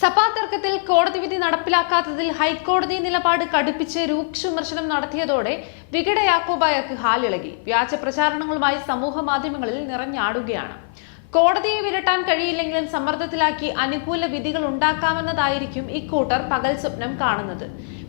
സഭാ തർക്കത്തിൽ കോടതി വിധി നടപ്പിലാക്കാത്തതിൽ ഹൈക്കോടതി നിലപാട് കടുപ്പിച്ച് രൂക്ഷ വിമർശനം നടത്തിയതോടെ വികട യാക്കോബായക്ക് ഹാലിളകി. വ്യാജ പ്രചാരണങ്ങളുമായി സമൂഹ മാധ്യമങ്ങളിൽ നിറഞ്ഞാടുകയാണ്. കോടതിയെ വിരട്ടാൻ കഴിയില്ലെങ്കിലും സമ്മർദ്ദത്തിലാക്കി അനുകൂല വിധികൾ ഉണ്ടാക്കാമെന്നതായിരിക്കും ഇക്കൂട്ടർ പകൽ സ്വപ്നം കാണുന്നത്.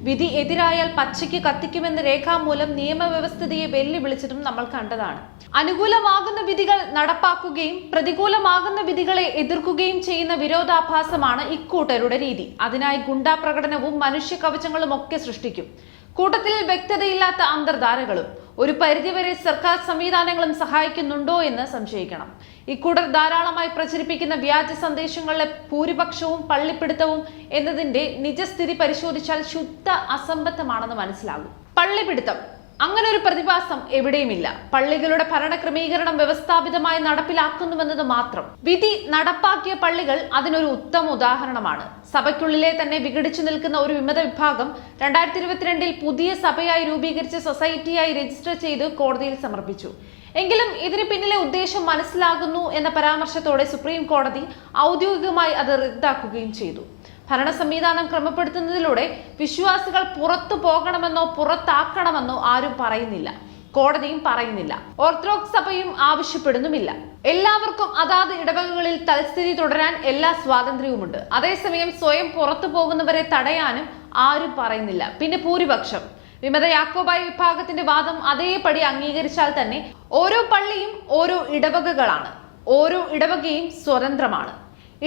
വിധി എതിരായാൽ പച്ചയ്ക്ക് കത്തിക്കുമെന്ന രേഖാമൂലം നിയമവ്യവസ്ഥിതിയെ വെല്ലുവിളിച്ചതും നമ്മൾ കണ്ടതാണ്. അനുകൂലമാകുന്ന വിധികൾ നടപ്പാക്കുകയും പ്രതികൂലമാകുന്ന വിധികളെ എതിർക്കുകയും ചെയ്യുന്ന വിരോധാഭാസമാണ് ഇക്കൂട്ടരുടെ രീതി. അതിനായി ഗുണ്ടാ പ്രകടനവും മനുഷ്യ കവചങ്ങളും ഒക്കെ സൃഷ്ടിക്കും. കൂട്ടത്തിൽ വ്യക്തതയില്ലാത്ത അന്തർധാരകളും ഒരു പരിധിവരെ സർക്കാർ സംവിധാനങ്ങളും സഹായിക്കുന്നുണ്ടോ എന്ന് സംശയിക്കണം. ഇക്കൂട്ടർ ധാരാളമായി പ്രചരിപ്പിക്കുന്ന വ്യാജ സന്ദേശങ്ങളിലെ ഭൂരിപക്ഷവും പള്ളിപ്പിടുത്തവും എന്നതിന്റെ നിജസ്ഥിതി പരിശോധിച്ചാൽ ശുദ്ധ അസംബന്ധമാണെന്ന് മനസ്സിലാകും. പള്ളിപ്പിടുത്തം അങ്ങനെ ഒരു പ്രതിഭാസം എവിടെയുമില്ല. പള്ളികളുടെ ഭരണക്രമീകരണം വ്യവസ്ഥാപിതമായി നടപ്പിലാക്കുന്നുവെന്നത് മാത്രം. വിധി നടപ്പാക്കിയ പള്ളികൾ അതിനൊരു ഉത്തമ ഉദാഹരണമാണ്. സഭയ്ക്കുള്ളിലെ തന്നെ വിഘടിച്ചു നിൽക്കുന്ന ഒരു വിമത വിഭാഗം രണ്ടായിരത്തി ഇരുപത്തിരണ്ടിൽ പുതിയ സഭയായി രൂപീകരിച്ച സൊസൈറ്റിയായി രജിസ്റ്റർ ചെയ്ത് കോടതിയിൽ സമർപ്പിച്ചു. എങ്കിലും ഇതിന് പിന്നിലെ ഉദ്ദേശം മനസ്സിലാകുന്നു എന്ന പരാമർശത്തോടെ സുപ്രീം കോടതി ഔദ്യോഗികമായി അത് റദ്ദാക്കുകയും ചെയ്തു. ഭരണ സംവിധാനം ക്രമപ്പെടുത്തുന്നതിലൂടെ വിശ്വാസികൾ പുറത്തു പോകണമെന്നോ പുറത്താക്കണമെന്നോ ആരും പറയുന്നില്ല. കോടതിയും പറയുന്നില്ല. ഓർത്തഡോക്സ് സഭയും ആവശ്യപ്പെടുന്നുമില്ല. എല്ലാവർക്കും അതാത് ഇടവകകളിൽ തൽസ്ഥിതി തുടരാൻ എല്ലാ സ്വാതന്ത്ര്യവുമുണ്ട്. അതേസമയം സ്വയം പുറത്തു പോകുന്നവരെ തടയാനും ആരും പറയുന്നില്ല. പിന്നെ ഭൂരിപക്ഷം. വിമത യാക്കോബായ വിഭാഗത്തിന്റെ വാദം അതേപടി അംഗീകരിച്ചാൽ തന്നെ ഓരോ പള്ളിയും ഓരോ ഇടവകകളാണ്. ഓരോ ഇടവകയും സ്വതന്ത്രമാണ്.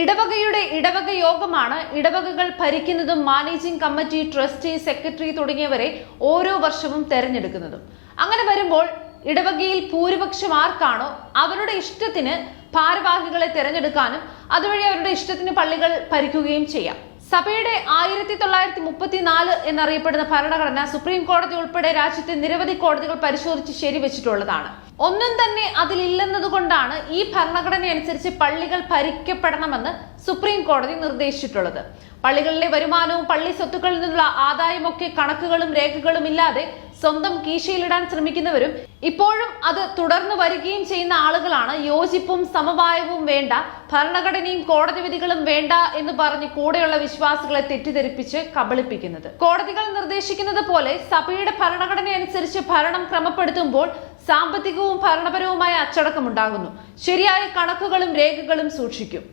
ഇടവകയുടെ ഇടവക യോഗമാണ് ഇടവകകൾ ഭരിക്കുന്നതും മാനേജിംഗ് കമ്മിറ്റി ട്രസ്റ്റി സെക്രട്ടറി തുടങ്ങിയവരെ ഓരോ വർഷവും തെരഞ്ഞെടുക്കുന്നതും. അങ്ങനെ വരുമ്പോൾ ഇടവകയിൽ ഭൂരിപക്ഷം ആർക്കാണോ അവരുടെ ഇഷ്ടത്തിന് ഭാരവാഹികളെ തിരഞ്ഞെടുക്കാനും അതുവഴി അവരുടെ ഇഷ്ടത്തിന് പള്ളികൾ ഭരിക്കുകയും ചെയ്യാം. സഭയുടെ ആയിരത്തി തൊള്ളായിരത്തി മുപ്പത്തിനാല് എന്നറിയപ്പെടുന്ന ഭരണഘടന സുപ്രീം കോടതി ഉൾപ്പെടെ രാജ്യത്തെ നിരവധി കോടതികൾ പരിശോധിച്ച് ശരിവെച്ചിട്ടുള്ളതാണ്. ഒന്നും തന്നെ അതിലില്ലെന്നതുകൊണ്ടാണ് ഈ ഭരണഘടന അനുസരിച്ച് പള്ളികൾ ഭരിക്കപ്പെടണമെന്ന് സുപ്രീം കോടതി നിർദ്ദേശിച്ചിട്ടുള്ളത്. പള്ളികളിലെ വരുമാനവും പള്ളി സ്വത്തുക്കളിൽ നിന്നുള്ള ആദായമൊക്കെ കണക്കുകളും രേഖകളും ഇല്ലാതെ സ്വന്തം കീശയിലിടാൻ ശ്രമിക്കുന്നവരും ഇപ്പോഴും അത് തുടർന്നു വരികയും ചെയ്യുന്ന ആളുകളാണ്. യോജിപ്പും സമവായവും വേണ്ട ഭരണഘടനയും കോടതി വിധികളും വേണ്ട എന്ന് പറഞ്ഞ് കൂടെയുള്ള വിശ്വാസികളെ തെറ്റിദ്ധരിപ്പിച്ച് കബളിപ്പിക്കുന്നത്. കോടതികൾ നിർദ്ദേശിക്കുന്നത് പോലെ സഭയുടെ ഭരണഘടന അനുസരിച്ച് ഭരണം ക്രമപ്പെടുത്തുമ്പോൾ സാമ്പത്തികവും ഭരണപരവുമായ അച്ചടക്കമുണ്ടാകുന്നു. ശരിയായ കണക്കുകളും രേഖകളും സൂക്ഷിക്കും.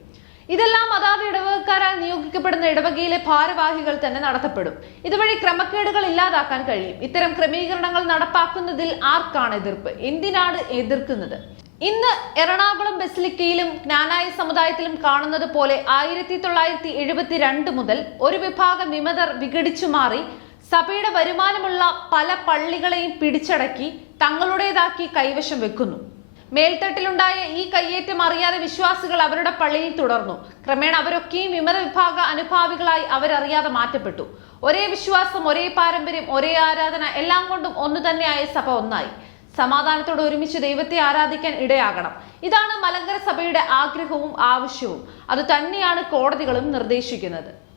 ഇതെല്ലാം അതാത് ഇടവകക്കാരാൽ നിയോഗിക്കപ്പെടുന്ന ഇടവകയിലെ ഭാരവാഹികൾ തന്നെ നടത്തപ്പെടും. ഇതുവഴി ക്രമക്കേടുകൾ ഇല്ലാതാക്കാൻ കഴിയും. ഇത്തരം ക്രമീകരണങ്ങൾ നടപ്പാക്കുന്നതിൽ ആർക്കാണ് എതിർപ്പ്? എന്തിനാണ് എതിർക്കുന്നത്? ഇന്ന് എറണാകുളം ബസിലിക്കയിലും ജ്ഞാനായ സമുദായത്തിലും കാണുന്നത് പോലെ ആയിരത്തി തൊള്ളായിരത്തി എഴുപത്തിരണ്ട് മുതൽ ഒരു വിഭാഗം വിമതർ വിഘടിച്ചു മാറി സഭയുടെ വരുമാനമുള്ള പല പള്ളികളെയും പിടിച്ചടക്കി തങ്ങളുടേതാക്കി കൈവശം വെക്കുന്നു. മേൽത്തട്ടിലുണ്ടായ ഈ കയ്യേറ്റം അറിയാതെ വിശ്വാസികൾ അവരുടെ പള്ളിയിൽ തുടർന്നു. ക്രമേണ അവരൊക്കെയും വിമത വിഭാഗ അനുഭാവികളായി അവരറിയാതെ മാറ്റപ്പെട്ടു. ഒരേ വിശ്വാസം ഒരേ പാരമ്പര്യം ഒരേ ആരാധന എല്ലാം കൊണ്ടും ഒന്നു തന്നെയായ സഭ ഒന്നായി. സമാധാനത്തോടെ ഒരുമിച്ച് ദൈവത്തെ ആരാധിക്കാൻ ഇടയാകണം. ഇതാണ് മലങ്കര സഭയുടെ ആഗ്രഹവും ആവശ്യവും. അത് തന്നെയാണ് കോടതികളും നിർദ്ദേശിക്കുന്നത്.